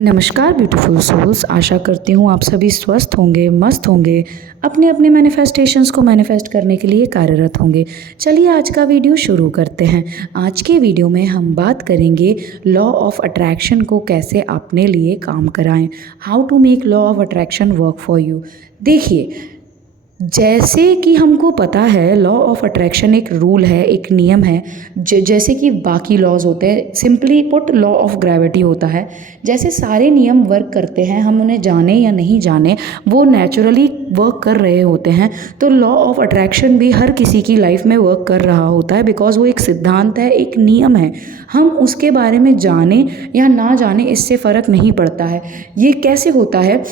नमस्कार beautiful souls, आशा करती हूँ आप सभी स्वस्थ होंगे, मस्त होंगे, अपने अपने मैनिफेस्टेशंस को मैनिफेस्ट करने के लिए कार्यरत होंगे। चलिए आज का वीडियो शुरू करते हैं। आज के वीडियो में हम बात करेंगे लॉ ऑफ अट्रैक्शन को कैसे अपने लिए काम कराएं, how to make law of attraction work for you. देखिए, जैसे कि हमको पता है लॉ ऑफ अट्रैक्शन एक रूल है, एक नियम है। जैसे कि बाकी लॉज होते हैं, simply put law of gravity होता है। जैसे सारे नियम वर्क करते हैं, हम उन्हें जाने या नहीं जाने, वो नेचुरली वर्क कर रहे होते हैं। तो लॉ ऑफ अट्रैक्शन भी हर किसी की लाइफ में वर्क कर रहा होता है, बिकॉज वो एक सिद्धांत है, एक नियम है। हम उसके बारे में जाने या ना जाने इससे फ़र्क नहीं पड़ता है। ये कैसे होता है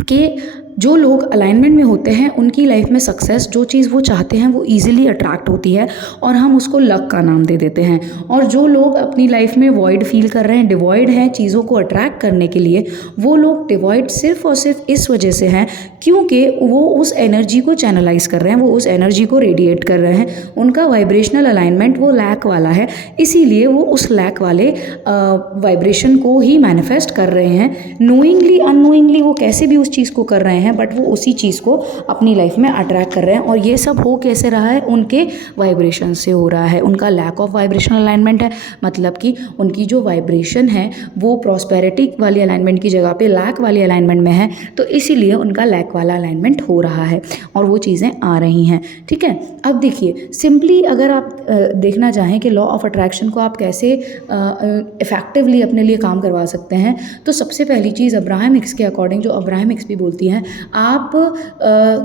कि जो लोग अलाइनमेंट में होते हैं उनकी लाइफ में सक्सेस, जो चीज़ वो चाहते हैं वो इजीली अट्रैक्ट होती है और हम उसको लक का नाम दे देते हैं। और जो लोग अपनी लाइफ में वॉइड फील कर रहे हैं, डिवॉइड हैं चीज़ों को अट्रैक्ट करने के लिए, वो लोग डिवॉइड सिर्फ और सिर्फ इस वजह से हैं क्योंकि वो उस एनर्जी को चैनलाइज कर रहे हैं, वो उस एनर्जी को रेडिएट कर रहे हैं। उनका वाइब्रेशनल अलाइनमेंट वो लैक वाला है, इसीलिए वो उस लैक वाले वाइब्रेशन को ही मैनिफेस्ट कर रहे हैं। नोइंगली अननोइंगली वो कैसे भी उस चीज़ को कर रहे हैं, बट वो उसी चीज़ को अपनी लाइफ में अट्रैक्ट कर रहे हैं। और ये सब हो कैसे रहा है, उनके वाइब्रेशन से हो रहा है। उनका लैक ऑफ वाइब्रेशनल अलाइनमेंट है, मतलब कि उनकी जो वाइब्रेशन है वो प्रॉस्पेरिटी वाली अलाइनमेंट की जगह पे लैक वाली अलाइनमेंट में है, तो इसीलिए उनका लैक वाला अलाइनमेंट हो रहा है और वो चीज़ें आ रही हैं। ठीक है, अब देखिए, सिंपली अगर आप देखना चाहें कि लॉ ऑफ अट्रैक्शन को आप कैसे इफ़ेक्टिवली अपने लिए काम करवा सकते हैं, तो सबसे पहली चीज़ अब्राहम हिक्स के अकॉर्डिंग, जो अब्राहम हिक्स भी बोलती हैं, आप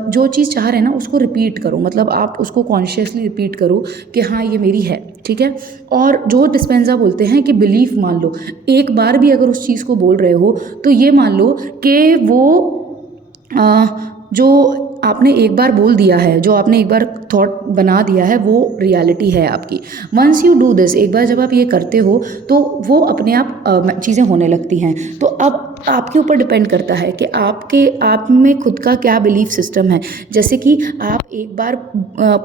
जो चीज़ चाह रहे हैं ना उसको रिपीट करो, मतलब आप उसको कॉन्शियसली रिपीट करो कि हाँ ये मेरी है। ठीक है, और जो डिस्पेंजा बोलते हैं कि बिलीफ मान लो, एक बार भी अगर उस चीज़ को बोल रहे हो तो ये मान लो कि वो जो आपने एक बार बोल दिया है, जो आपने एक बार थॉट बना दिया है, वो रियलिटी है आपकी। वंस यू डू दिस, एक बार जब आप ये करते हो तो वो अपने आप चीज़ें होने लगती हैं। तो अब आपके ऊपर डिपेंड करता है कि आप में खुद का क्या बिलीफ सिस्टम है। जैसे कि आप एक बार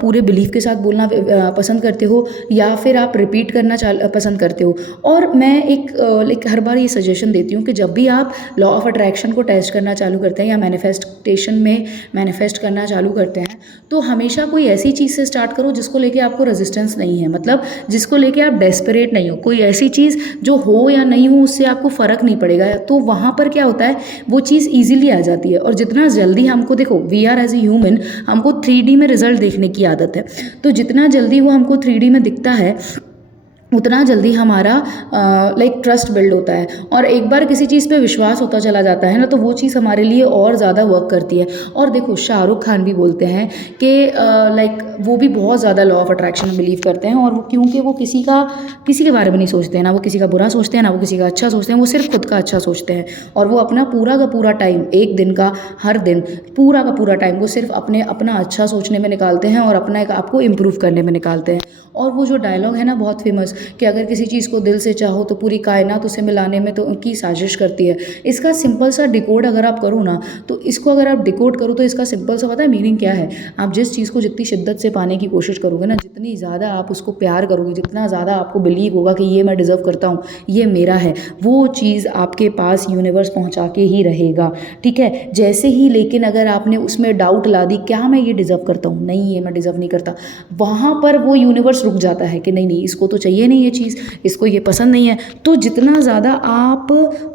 पूरे बिलीफ के साथ बोलना पसंद करते हो या फिर आप रिपीट करना पसंद करते हो। और मैं एक हर बार ये सजेशन देती हूँ कि जब भी आप लॉ ऑफ अट्रैक्शन को टेस्ट करना चालू करते हैं या मैनिफेस्टेशन में मैनिफेस्ट करना चालू करते हैं, तो हमेशा कोई ऐसी चीज़ से स्टार्ट करो जिसको लेके आपको रेजिस्टेंस नहीं है, मतलब जिसको लेके आप डेस्परेट नहीं हो। कोई ऐसी चीज़ जो हो या नहीं हो उससे आपको फ़र्क नहीं पड़ेगा, तो वहाँ पर क्या होता है, वो चीज़ ईजिली आ जाती है। और जितना जल्दी हमको, देखो we are as a human, हमको 3D में रिजल्ट देखने की आदत है, तो जितना जल्दी वो हमको 3D में दिखता है उतना जल्दी हमारा ट्रस्ट बिल्ड होता है। और एक बार किसी चीज़ पे विश्वास होता चला जाता है ना, तो वो चीज़ हमारे लिए और ज़्यादा वर्क करती है। और देखो, शाहरुख खान भी बोलते हैं कि वो भी बहुत ज़्यादा लॉ ऑफ अट्रैक्शन में बिलीव करते हैं, और वो क्योंकि वो किसी के बारे में नहीं सोचते हैं, ना वो किसी का बुरा सोचते हैं, ना वो किसी का अच्छा सोचते हैं, वो सिर्फ खुद का अच्छा सोचते हैं। और वो अपना पूरा का पूरा टाइम, एक दिन का हर दिन पूरा का पूरा टाइम वो सिर्फ अपना अच्छा सोचने में निकालते हैं और अपना एक आपको इम्प्रूव करने में निकालते हैं। और वो जो डायलॉग है ना बहुत फेमस, कि अगर किसी चीज़ को दिल से चाहो तो पूरी कायनात उसे मिलाने में तो उनकी साजिश करती है। इसका सिंपल सा डिकोड अगर आप करो ना, तो इसको अगर आप डिकोड करो तो इसका सिंपल सा पता है मीनिंग क्या है। आप जिस चीज़ को जितनी शिद्दत से पाने की कोशिश करोगे ना, जितनी ज़्यादा आप उसको प्यार करोगे, जितना ज़्यादा आपको बिलीव होगा कि ये मैं डिज़र्व करता हूँ, ये मेरा है, वो चीज़ आपके पास यूनिवर्स पहुँचा के ही रहेगा। ठीक है, जैसे ही लेकिन अगर आपने उसमें डाउट ला दी, क्या मैं ये डिज़र्व करता हूँ, नहीं ये मैं डिज़र्व नहीं करता, वहाँ पर वो यूनिवर्स रुक जाता है कि नहीं इसको तो चाहिए नहीं ये चीज़, इसको ये पसंद नहीं है। तो जितना ज़्यादा आप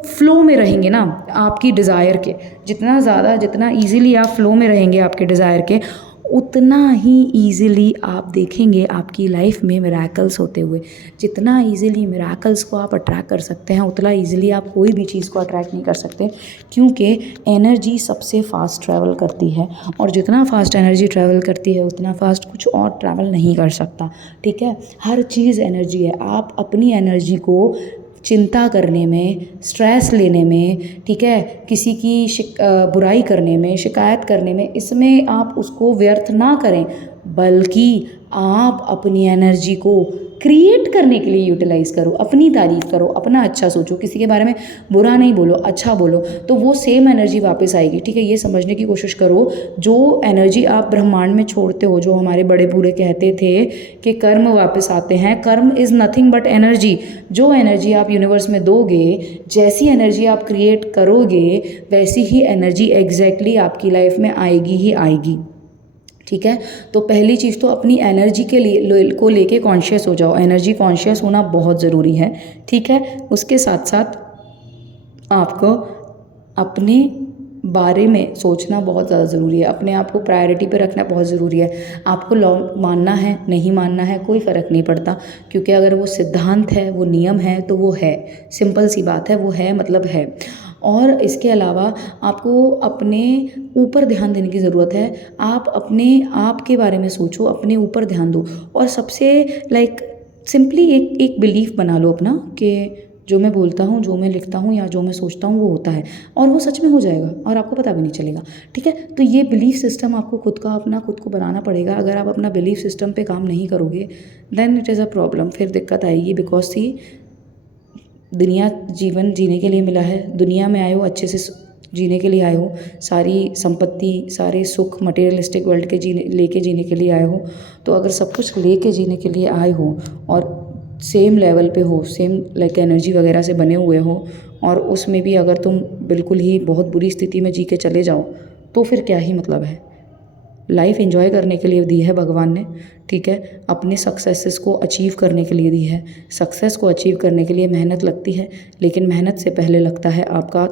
फ्लो में रहेंगे ना आपकी डिज़ायर के, जितना ईजिली आप फ्लो में रहेंगे आपके डिज़ायर के, उतना ही ईजिली आप देखेंगे आपकी लाइफ में मिराकल्स होते हुए। जितना ईजिली मिराकल्स को आप अट्रैक्ट कर सकते हैं, उतना ईजिली आप कोई भी चीज़ को अट्रैक्ट नहीं कर सकते, क्योंकि एनर्जी सबसे फास्ट ट्रैवल करती है, और जितना फास्ट एनर्जी ट्रैवल करती है उतना फास्ट कुछ और ट्रैवल नहीं कर सकता। ठीक है, हर चीज़ एनर्जी है। आप अपनी एनर्जी को चिंता करने में, स्ट्रेस लेने में, ठीक है, किसी की बुराई करने में, शिकायत करने में, इसमें आप उसको व्यर्थ ना करें, बल्कि आप अपनी एनर्जी को क्रिएट करने के लिए यूटिलाइज़ करो, अपनी तारीफ़ करो, अपना अच्छा सोचो, किसी के बारे में बुरा नहीं बोलो, अच्छा बोलो, तो वो सेम एनर्जी वापस आएगी। ठीक है, ये समझने की कोशिश करो, जो एनर्जी आप ब्रह्मांड में छोड़ते हो, जो हमारे बड़े बूढ़े कहते थे कि कर्म वापस आते हैं, कर्म इज़ नथिंग बट एनर्जी। जो एनर्जी आप यूनिवर्स में दोगे, जैसी एनर्जी आप क्रिएट करोगे, वैसी ही एनर्जी एग्जैक्टली आपकी लाइफ में आएगी ही आएगी। ठीक है, तो पहली चीज़ तो अपनी एनर्जी के लिए को लेके कॉन्शियस हो जाओ। एनर्जी कॉन्शियस होना बहुत ज़रूरी है। ठीक है, उसके साथ साथ आपको अपने बारे में सोचना बहुत ज़्यादा ज़रूरी है, अपने आप को प्रायोरिटी पे रखना बहुत ज़रूरी है। आपको लॉ मानना है, नहीं मानना है, कोई फ़र्क नहीं पड़ता, क्योंकि अगर वो सिद्धांत है, वो नियम है, तो वो है, सिंपल सी बात है, वो है मतलब है। और इसके अलावा आपको अपने ऊपर ध्यान देने की ज़रूरत है। आप अपने आप के बारे में सोचो, अपने ऊपर ध्यान दो, और सबसे सिंपली एक बिलीफ बना लो अपना कि जो मैं बोलता हूँ, जो मैं लिखता हूँ या जो मैं सोचता हूँ वो होता है, और वो सच में हो जाएगा और आपको पता भी नहीं चलेगा। ठीक है, तो ये बिलीफ सिस्टम आपको खुद को बनाना पड़ेगा। अगर आप अपना बिलीफ सिस्टम पे काम नहीं करोगे, then it is a problem, फिर दिक्कत आएगी। बिकॉज सी दुनिया जीवन जीने के लिए मिला है, दुनिया में आए हो अच्छे से जीने के लिए आए हो, सारी संपत्ति, सारे सुख मटेरियलिस्टिक वर्ल्ड के लेके जीने के लिए आए हो। तो अगर सब कुछ लेके जीने के लिए आए हो और सेम लेवल पे हो, सेम एनर्जी वगैरह से बने हुए हो, और उसमें भी अगर तुम बिल्कुल ही बहुत बुरी स्थिति में जी के चले जाओ, तो फिर क्या ही मतलब है। लाइफ एंजॉय करने के लिए दी है भगवान ने। ठीक है, अपने सक्सेसेस को अचीव करने के लिए दी है। सक्सेस को अचीव करने के लिए मेहनत लगती है, लेकिन मेहनत से पहले लगता है आपका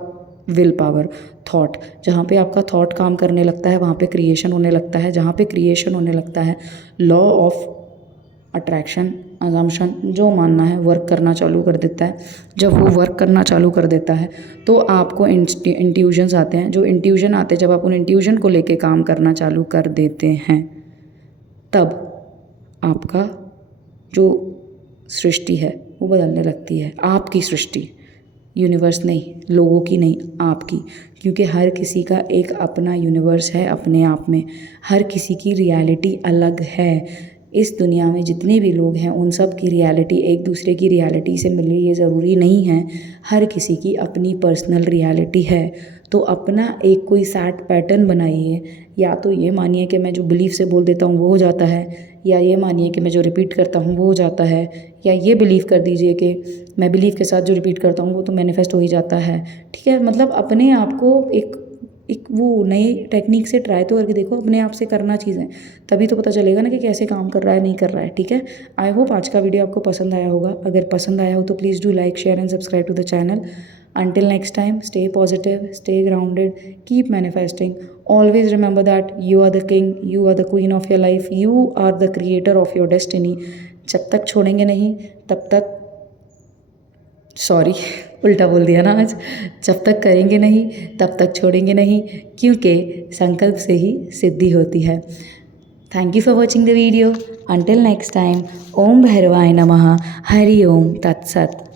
विल पावर, थॉट। जहाँ पे आपका थॉट काम करने लगता है, वहाँ पे क्रिएशन होने लगता है। जहाँ पे क्रिएशन होने लगता है, लॉ ऑफ अट्रैक्शन, अजम्पशन, जो मानना है, वर्क करना चालू कर देता है। जब वो वर्क करना चालू कर देता है, तो आपको इंट्यूजन्स आते हैं। जो इंट्यूजन आते हैं, जब आप उन इंट्यूजन को लेके काम करना चालू कर देते हैं, तब आपका जो सृष्टि है वो बदलने लगती है। आपकी सृष्टि, यूनिवर्स नहीं, लोगों की नहीं, आपकी। क्योंकि हर किसी का एक अपना यूनिवर्स है अपने आप में, हर किसी की रियलिटी अलग है। इस दुनिया में जितने भी लोग हैं, उन सब की रियलिटी एक दूसरे की रियलिटी से मिले ये ज़रूरी नहीं है। हर किसी की अपनी पर्सनल रियलिटी है। तो अपना एक कोई सेट पैटर्न बनाइए, या तो ये मानिए कि मैं जो बिलीफ से बोल देता हूँ वो हो जाता है, या ये मानिए कि मैं जो रिपीट करता हूँ वो हो जाता है, या ये बिलीव कर दीजिए कि मैं बिलीव के साथ जो रिपीट करता हूँ वो तो मैनिफेस्ट हो ही जाता है। ठीक है, मतलब अपने आप को एक वो नई टेक्निक से ट्राई तो करके देखो, अपने आप से करना चीज़ें, तभी तो पता चलेगा ना कि कैसे काम कर रहा है, नहीं कर रहा है। ठीक है, आई होप आज का वीडियो आपको पसंद आया होगा। अगर पसंद आया हो तो please do like, share and subscribe to the channel. Until next time, stay positive, stay grounded, keep manifesting. Always remember that you are the king, you are the queen of your life, you are the creator of your destiny. जब तक छोड़ेंगे नहीं तब तक, sorry उल्टा बोल दिया ना आज, जब तक करेंगे नहीं तब तक छोड़ेंगे नहीं, क्योंकि संकल्प से ही सिद्धि होती है। Thank you for watching the video. Until next time, ओम भैरवाय नमः, हरि ओम तत्सत।